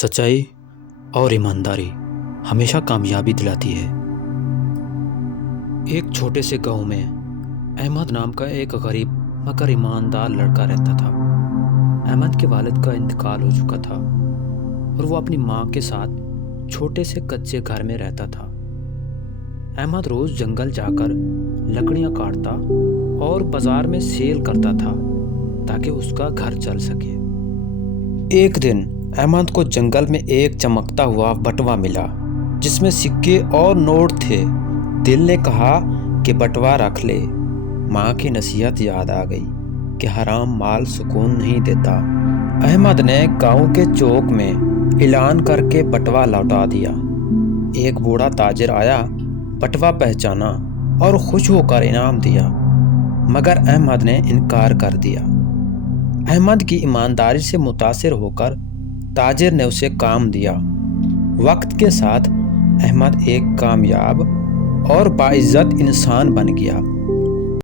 سچائی اور ایمانداری ہمیشہ کامیابی دلاتی ہے۔ ایک چھوٹے سے گاؤں میں احمد نام کا ایک غریب مگر ایماندار لڑکا رہتا تھا۔ احمد کے والد کا انتقال ہو چکا تھا اور وہ اپنی ماں کے ساتھ چھوٹے سے کچے گھر میں رہتا تھا۔ احمد روز جنگل جا کر لکڑیاں کاٹتا اور بازار میں سیل کرتا تھا تاکہ اس کا گھر چل سکے۔ ایک دن احمد کو جنگل میں ایک چمکتا ہوا بٹوا ملا جس میں سکے اور نوٹ تھے۔ دل نے کہا کہ بٹوا رکھ لے۔ ماں کی نصیحت یاد آ گئی کہ حرام مال سکون نہیں دیتا۔ احمد نے گاؤں کے چوک میں اعلان کر کے بٹوا لوٹا دیا۔ ایک بوڑھا تاجر آیا، بٹوا پہچانا اور خوش ہو کر انعام دیا، مگر احمد نے انکار کر دیا۔ احمد کی ایمانداری سے متاثر ہو کر تاجر نے اسے کام دیا۔ وقت کے ساتھ احمد ایک کامیاب اور باعزت انسان بن گیا۔